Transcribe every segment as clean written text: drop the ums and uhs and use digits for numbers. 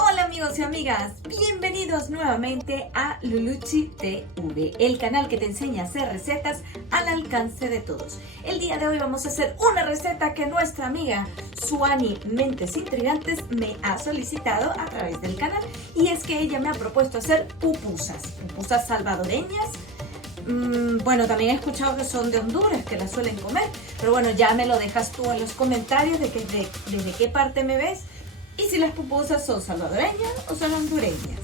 Hola amigos y amigas, bienvenidos nuevamente a Luluchi TV, el canal que te enseña a hacer recetas al alcance de todos. El día de hoy vamos a hacer una receta que nuestra amiga Suani Mentes Intrigantes me ha solicitado a través del canal, y es que ella me ha propuesto hacer pupusas salvadoreñas. Bueno, también he escuchado que son de Honduras, que las suelen comer, pero bueno, ya me lo dejas tú en los comentarios desde qué parte me ves y si las pupusas son salvadoreñas o son hondureñas.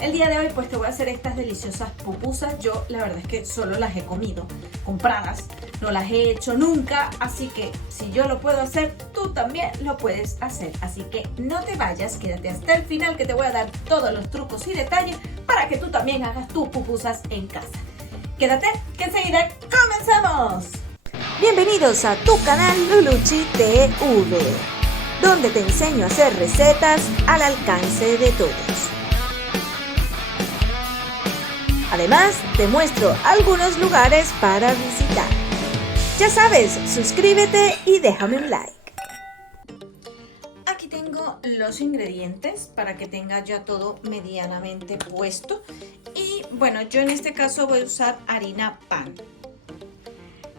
El día de hoy pues te voy a hacer estas deliciosas pupusas. Yo la verdad es que solo las he comido compradas, no las he hecho nunca, así que si yo lo puedo hacer, tú también lo puedes hacer. Así que no te vayas, quédate hasta el final que te voy a dar todos los trucos y detalles para que tú también hagas tus pupusas en casa. Quédate, que enseguida comenzamos. Bienvenidos a tu canal Luluchi TV, donde te enseño a hacer recetas al alcance de todos. Además, te muestro algunos lugares para visitar. Ya sabes, suscríbete y déjame un like. Aquí tengo los ingredientes para que tenga ya todo medianamente puesto. Y bueno, yo en este caso voy a usar harina pan.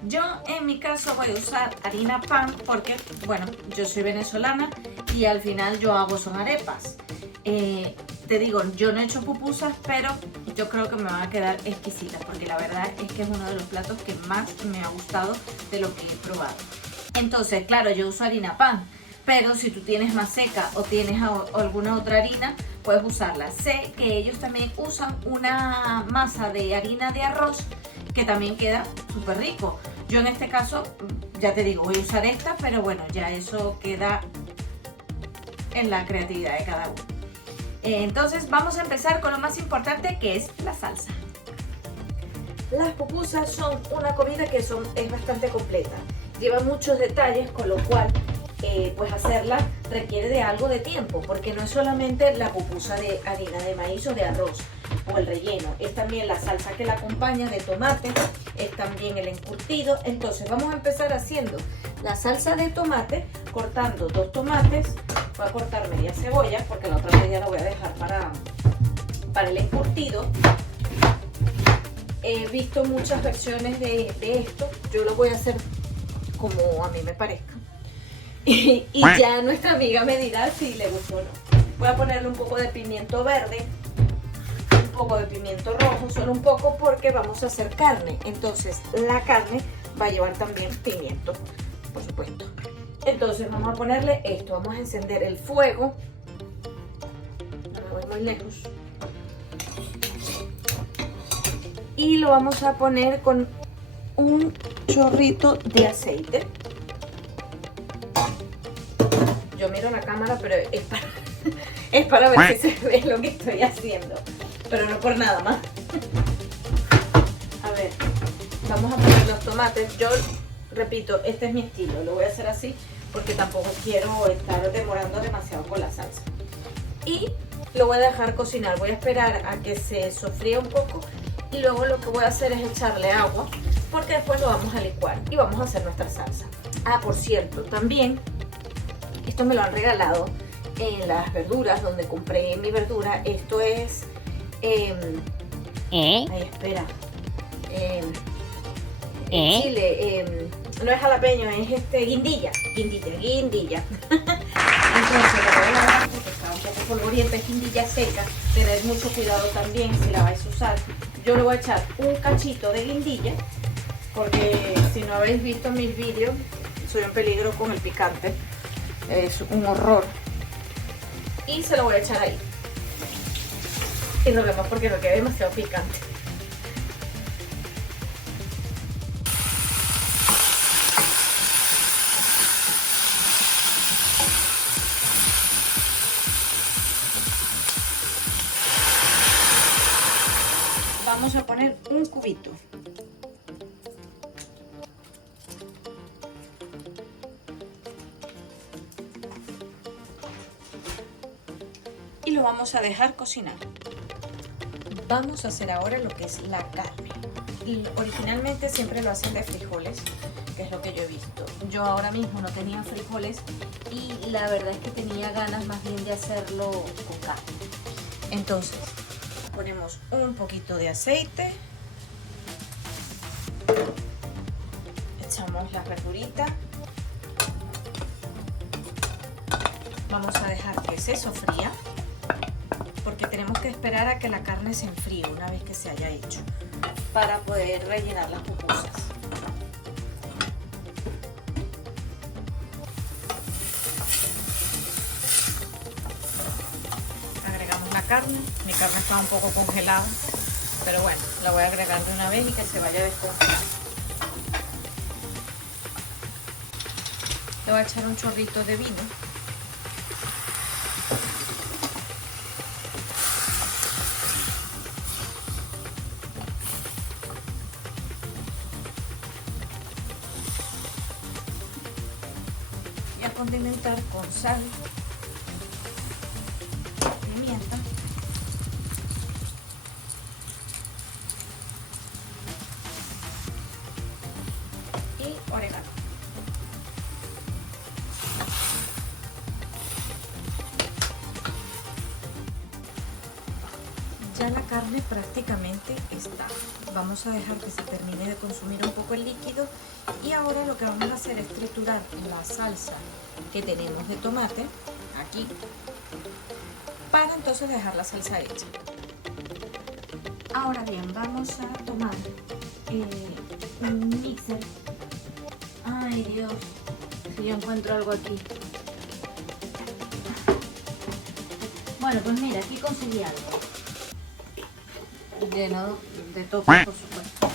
Yo en mi caso voy a usar harina pan porque, bueno, yo soy venezolana y al final yo hago son arepas. Te digo, yo no he hecho pupusas, pero yo creo que me van a quedar exquisitas porque la verdad es que es uno de los platos que más me ha gustado de lo que he probado. Entonces, claro, yo uso harina pan, pero si tú tienes maseca o tienes alguna otra harina, puedes usarla. Sé que ellos también usan una masa de harina de arroz que también queda súper rico. Yo en este caso, ya te digo, voy a usar esta, pero bueno, ya eso queda en la creatividad de cada uno. Entonces vamos a empezar con lo más importante, que es la salsa. Las pupusas son una comida que es bastante completa. Lleva muchos detalles, con lo cual pues hacerla requiere de algo de tiempo, porque no es solamente la pupusa de harina de maíz o de arroz o el relleno, es también la salsa que la acompaña de tomate, es también el encurtido. Entonces vamos a empezar haciendo la salsa de tomate, cortando 2 tomates, voy a cortar media cebolla porque la otra media la voy a dejar para el encurtido. He visto muchas versiones de esto, yo lo voy a hacer como a mí me parezca. Y ya nuestra amiga me dirá si le gustó o no. Voy a ponerle un poco de pimiento verde, un poco de pimiento rojo, solo un poco porque vamos a hacer carne. Entonces la carne va a llevar también pimiento, por supuesto. Entonces vamos a ponerle esto, vamos a encender el fuego. No me voy muy lejos. Y lo vamos a poner con un chorrito de aceite. Yo miro la cámara, pero es para ver si se ve lo que estoy haciendo, pero no por nada más. A ver, vamos a poner los tomates. Yo repito, este es mi estilo, lo voy a hacer así porque tampoco quiero estar demorando demasiado con la salsa. Y lo voy a dejar cocinar, voy a esperar a que se sofría un poco y luego lo que voy a hacer es echarle agua porque después lo vamos a licuar y vamos a hacer nuestra salsa. Ah, por cierto, también esto me lo han regalado en las verduras, donde compré mi verdura. Esto es... Ay, espera. Chile. No es jalapeño, es guindilla. Guindilla. Entonces la voy a lavar porque está un poco polvorienta, es guindilla seca. Tener mucho cuidado también si la vais a usar. Yo le voy a echar un cachito de guindilla, porque si no habéis visto mis vídeos, soy un peligro con el picante. Es un horror. Y se lo voy a echar ahí. Y nos vemos porque no queda demasiado picante. Vamos a poner un cubito. Y lo vamos a dejar cocinar. Vamos a hacer ahora lo que es la carne. Y originalmente siempre lo hacen de frijoles, que es lo que yo he visto. Yo ahora mismo no tenía frijoles y la verdad es que tenía ganas más bien de hacerlo con carne. Entonces, ponemos un poquito de aceite, echamos las verduritas, vamos a dejar que se sofría porque tenemos que esperar a que la carne se enfríe una vez que se haya hecho para poder rellenar las pupusas. Agregamos la carne, mi carne está un poco congelada, pero bueno, la voy a agregar de una vez y que se vaya descongelando. Le voy a echar un chorrito de vino. Y a condimentar con sal, pimienta y orégano. Ya la carne prácticamente está. Vamos a dejar que se termine de consumir un poco el líquido y ahora lo que vamos a hacer es triturar la salsa que tenemos de tomate aquí para entonces dejar la salsa hecha. Ahora bien, vamos a tomar un mixer. Ay Dios, si yo encuentro algo aquí. Bueno, pues mira, aquí conseguí algo. Lleno de topping, por supuesto.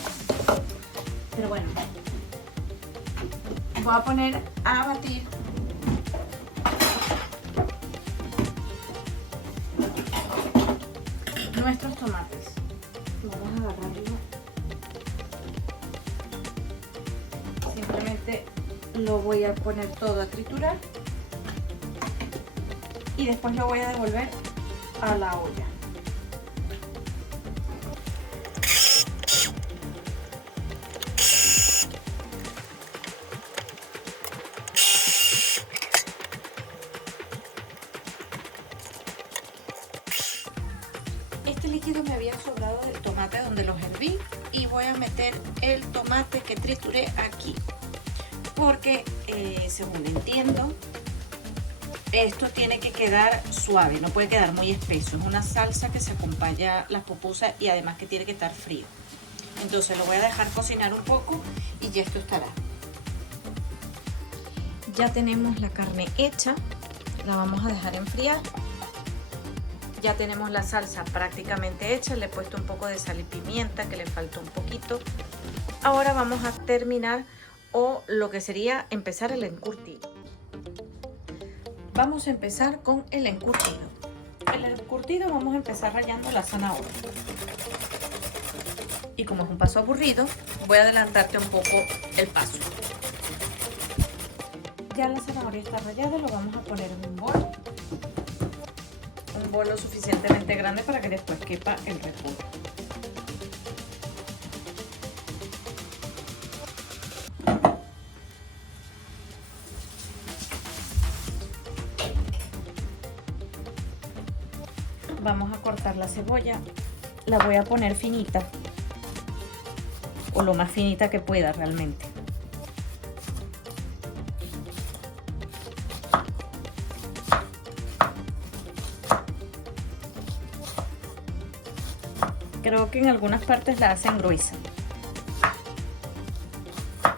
Pero bueno, voy a poner a batir nuestros tomates. Vamos a agarrarlo. Simplemente lo voy a poner todo a triturar y después lo voy a devolver a la olla. Este líquido me había sobrado del tomate donde los herví y voy a meter el tomate que trituré aquí porque según entiendo esto tiene que quedar suave, no puede quedar muy espeso. Es una salsa que se acompaña las pupusas y además que tiene que estar frío. Entonces lo voy a dejar cocinar un poco y ya esto estará. Ya tenemos la carne hecha, la vamos a dejar enfriar. Ya tenemos la salsa prácticamente hecha, le he puesto un poco de sal y pimienta que le faltó un poquito. Ahora vamos a terminar o lo que sería empezar el encurtido. Vamos a empezar con el encurtido. El encurtido vamos a empezar rallando la zanahoria. Y como es un paso aburrido, voy a adelantarte un poco el paso. Ya la zanahoria está rallada, lo vamos a poner en un bol. Un bol lo suficientemente grande para que después quepa el repollo. Vamos a cortar la cebolla, la voy a poner finita o lo más finita que pueda realmente. Creo que en algunas partes la hacen gruesa,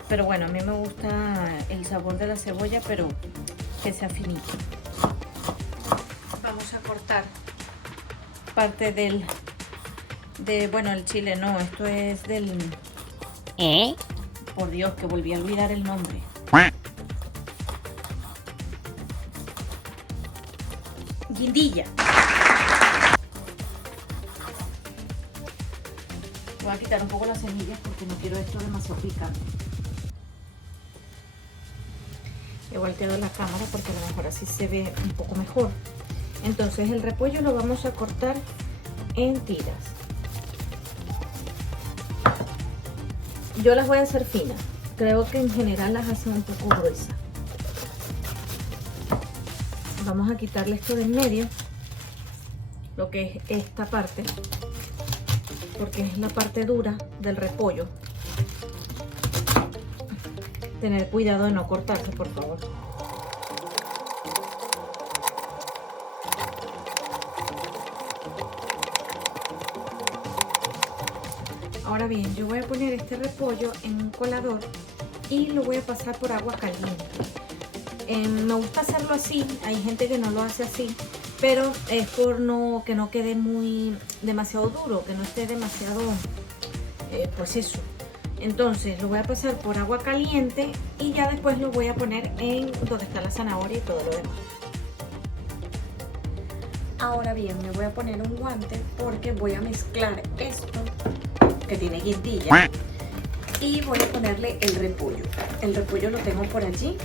pero bueno, a mí me gusta el sabor de la cebolla, pero que sea finito. Vamos a cortar parte bueno, el chile no, esto es del... Por Dios, que volví a olvidar el nombre. Guindilla. Voy a quitar un poco las semillas porque no quiero esto demasiado picante. He volteado la cámara porque a lo mejor así se ve un poco mejor. Entonces el repollo lo vamos a cortar en tiras. Yo las voy a hacer finas, creo que en general las hacen un poco gruesas. Vamos a quitarle esto de en medio, lo que es esta parte, porque es la parte dura del repollo. Tener cuidado de no cortarse, por favor. Ahora bien, yo voy a poner este repollo en un colador y lo voy a pasar por agua caliente. Me gusta hacerlo así, hay gente que no lo hace así, pero es por que no quede demasiado duro, que no esté demasiado, pues eso. Entonces lo voy a pasar por agua caliente y ya después lo voy a poner en donde está la zanahoria y todo lo demás. Ahora bien, me voy a poner un guante porque voy a mezclar esto que tiene guindilla y voy a ponerle el repollo. El repollo lo tengo por allí.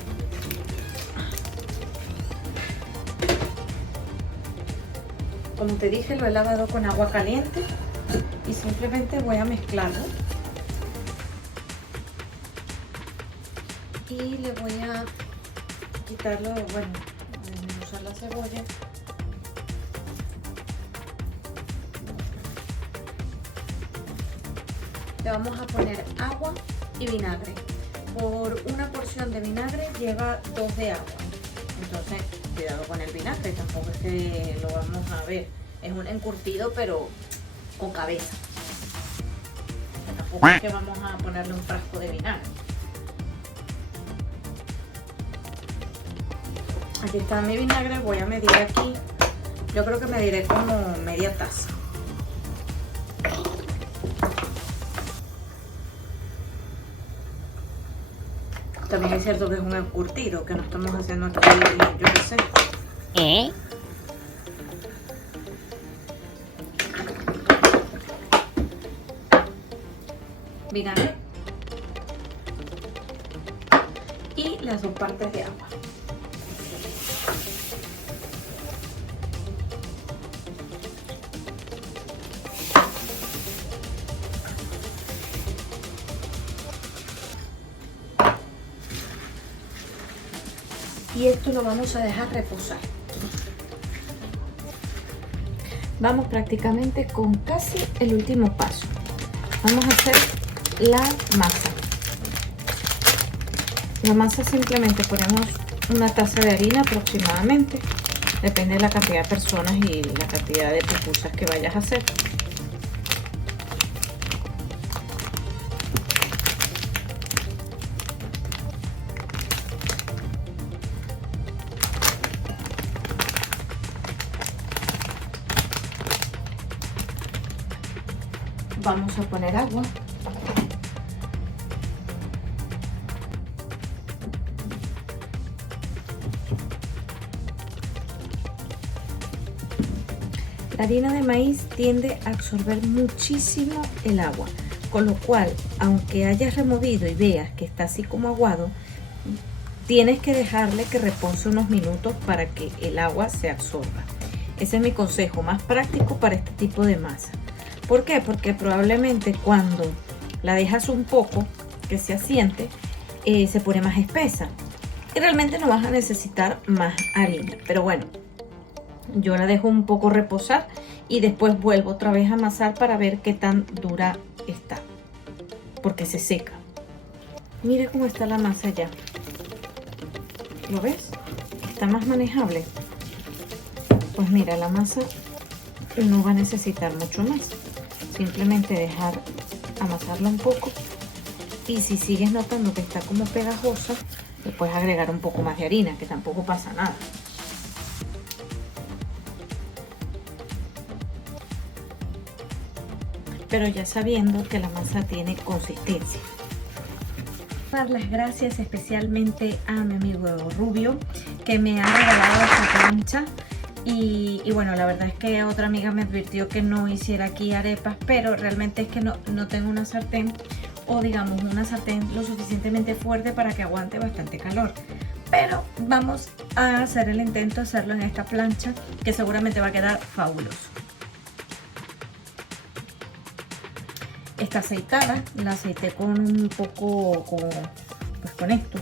Como te dije, lo he lavado con agua caliente y simplemente voy a mezclarlo. Y le voy a quitarlo, bueno, usar la cebolla. Le vamos a poner agua y vinagre. Por una porción de vinagre lleva 2 de agua. Entonces, cuidado con el vinagre, tampoco es que lo vamos a ver. Es un encurtido, pero con cabeza. Tampoco es que vamos a ponerle un frasco de vinagre. Aquí está mi vinagre, voy a medir aquí. Yo creo que mediré como media taza. También es cierto que es un encurtido, que no estamos haciendo aquí, yo qué sé. Vinagre. Y las 2 partes de agua. Y esto lo vamos a dejar reposar. Vamos prácticamente con casi el último paso. Vamos a hacer la masa. La masa simplemente ponemos una taza de harina aproximadamente. Depende de la cantidad de personas y la cantidad de pupusas que vayas a hacer. Vamos a poner agua. La harina de maíz tiende a absorber muchísimo el agua, con lo cual, aunque hayas removido y veas que está así como aguado, tienes que dejarle que repose unos minutos para que el agua se absorba. Ese es mi consejo más práctico para este tipo de masa. ¿Por qué? Porque probablemente cuando la dejas un poco que se asiente, se pone más espesa y realmente no vas a necesitar más harina. Pero bueno, yo la dejo un poco reposar y después vuelvo otra vez a amasar para ver qué tan dura está, porque se seca. Mira cómo está la masa ya. ¿Lo ves? Está más manejable. Pues mira, la masa no va a necesitar mucho más. Simplemente dejar amasarla un poco y si sigues notando que está como pegajosa, le puedes agregar un poco más de harina, que tampoco pasa nada. Pero ya sabiendo que la masa tiene consistencia. Dar las gracias especialmente a mi amigo Rubio, que me ha regalado esta plancha. Y bueno, la verdad es que otra amiga me advirtió que no hiciera aquí arepas, pero realmente es que no tengo una sartén, o digamos una sartén lo suficientemente fuerte para que aguante bastante calor. Pero vamos a hacer el intento de hacerlo en esta plancha, que seguramente va a quedar fabuloso. está aceitada, la aceité con un poco, pues con esto.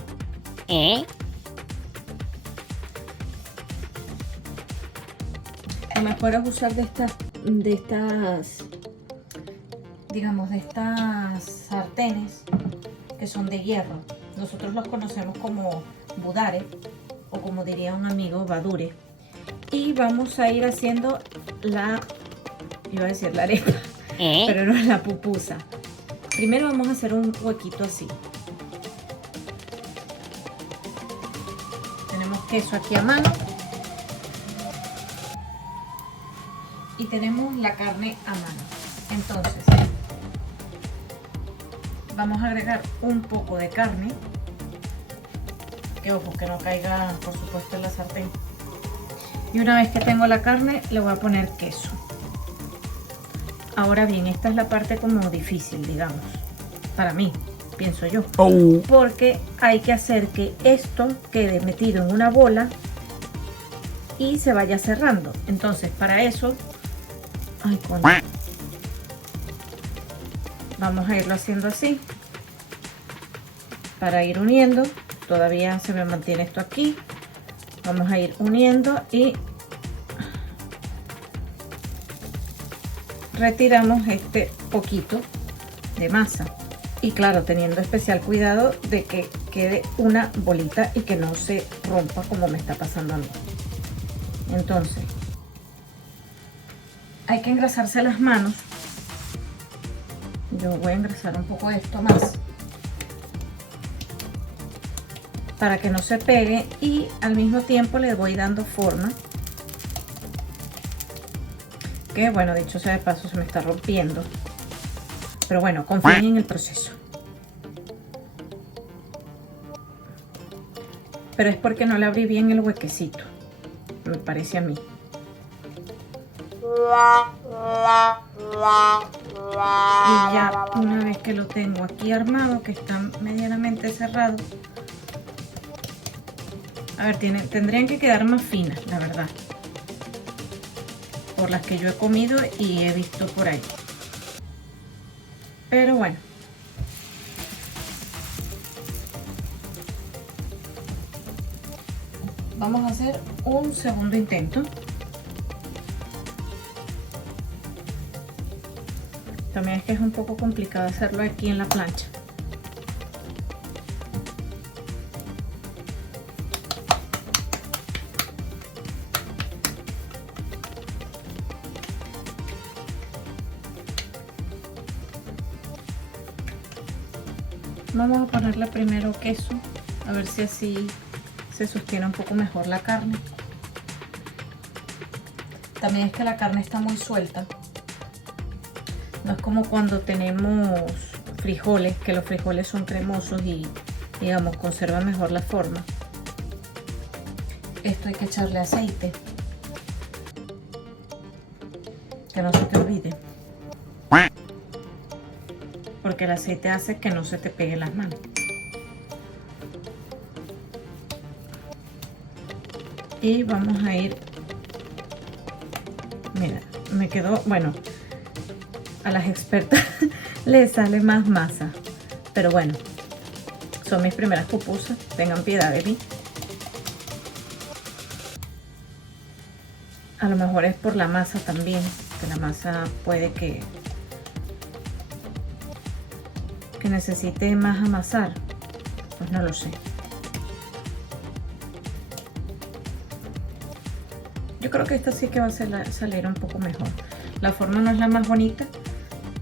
Lo mejor es usar de estas, digamos, de estas sartenes que son de hierro. Nosotros los conocemos como budare, o como diría un amigo, badure. Y vamos a ir haciendo iba a decir la arepa, pero no es la pupusa. Primero vamos a hacer un huequito así. Tenemos queso aquí a mano. Y tenemos la carne a mano. Entonces, vamos a agregar un poco de carne. Que ojo, que no caiga, por supuesto, en la sartén. Y una vez que tengo la carne, le voy a poner queso. Ahora bien, esta es la parte como difícil, digamos. Para mí, pienso yo. Porque hay que hacer que esto quede metido en una bola y se vaya cerrando. Entonces, para eso... Ay, coño. Vamos a irlo haciendo así. Para ir uniendo. Todavía se me mantiene esto aquí. Vamos a ir uniendo y retiramos este poquito de masa. Y claro, teniendo especial cuidado de que quede una bolita y que no se rompa como me está pasando a mí. Entonces, hay que engrasarse las manos. Yo voy a engrasar un poco esto más para que no se pegue y al mismo tiempo le voy dando forma. Que bueno, dicho sea de paso, se me está rompiendo. Pero bueno, confíen en el proceso. Pero es porque no le abrí bien el huequecito, me parece a mí. Y ya una vez que lo tengo aquí armado, que está medianamente cerrado, a ver, tendrían que quedar más finas, la verdad, por las que yo he comido y he visto por ahí. Pero bueno, vamos a hacer un segundo intento. También es que es un poco complicado hacerlo aquí en la plancha. Vamos a ponerle primero queso, a ver si así se sostiene un poco mejor la carne. También es que la carne está muy suelta. No es como cuando tenemos frijoles, que los frijoles son cremosos y, digamos, conservan mejor la forma. Esto hay que echarle aceite. Que no se te olvide. Porque el aceite hace que no se te pegue las manos. Y vamos a ir... Mira, me quedó... Bueno, a las expertas les sale más masa. Pero bueno, son mis primeras pupusas. Tengan piedad de mí. A lo mejor es por la masa también. Que la masa puede que necesite más amasar, pues no lo sé. Yo creo que esta sí que va a salir un poco mejor. La forma no es la más bonita,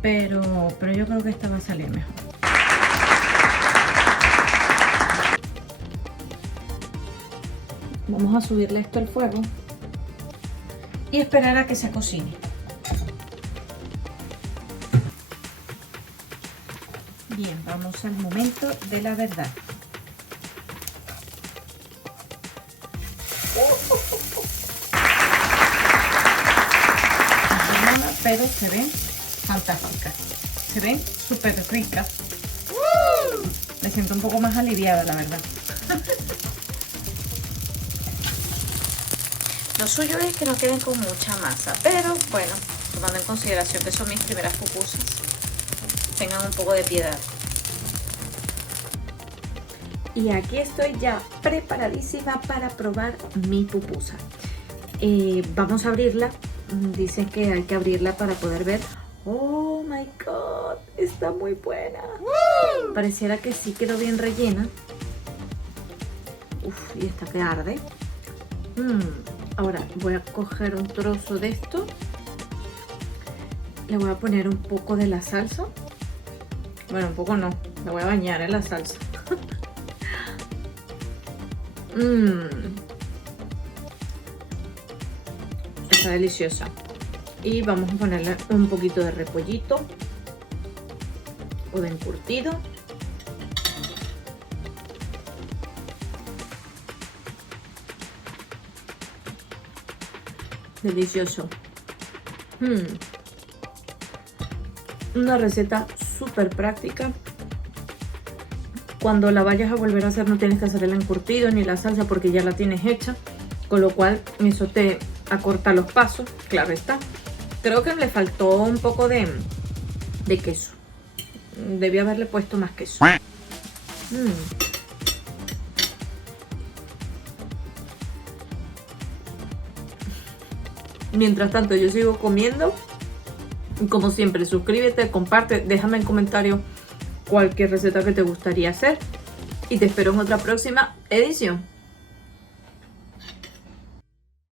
pero yo creo que esta va a salir mejor. Vamos a subirle esto al fuego y esperar a que se cocine. Bien, vamos al momento de la verdad. Pero se ven fantásticas. Se ven súper ricas. Me siento un poco más aliviada, la verdad. Lo suyo es que no queden con mucha masa, pero bueno, tomando en consideración que son mis primeras pupusas, tengan un poco de piedad. Y aquí estoy ya preparadísima para probar mi pupusa. Vamos a abrirla. Dicen que hay que abrirla para poder ver. ¡Oh, my God! Está muy buena. Pareciera que sí quedó bien rellena. Uf, y esta que arde. Ahora voy a coger un trozo de esto. Le voy a poner un poco de la salsa. Bueno, un poco no. Me voy a bañar en la salsa. Está deliciosa. Y vamos a ponerle un poquito de repollito o de encurtido. Delicioso. Una receta súper práctica. Cuando la vayas a volver a hacer no tienes que hacer el encurtido ni la salsa porque ya la tienes hecha, con lo cual eso te acorta los pasos, claro está. Creo que le faltó un poco de queso. Debí haberle puesto más queso. Mientras tanto yo sigo comiendo. Como siempre, suscríbete, comparte, déjame en comentarios cualquier receta que te gustaría hacer y te espero en otra próxima edición.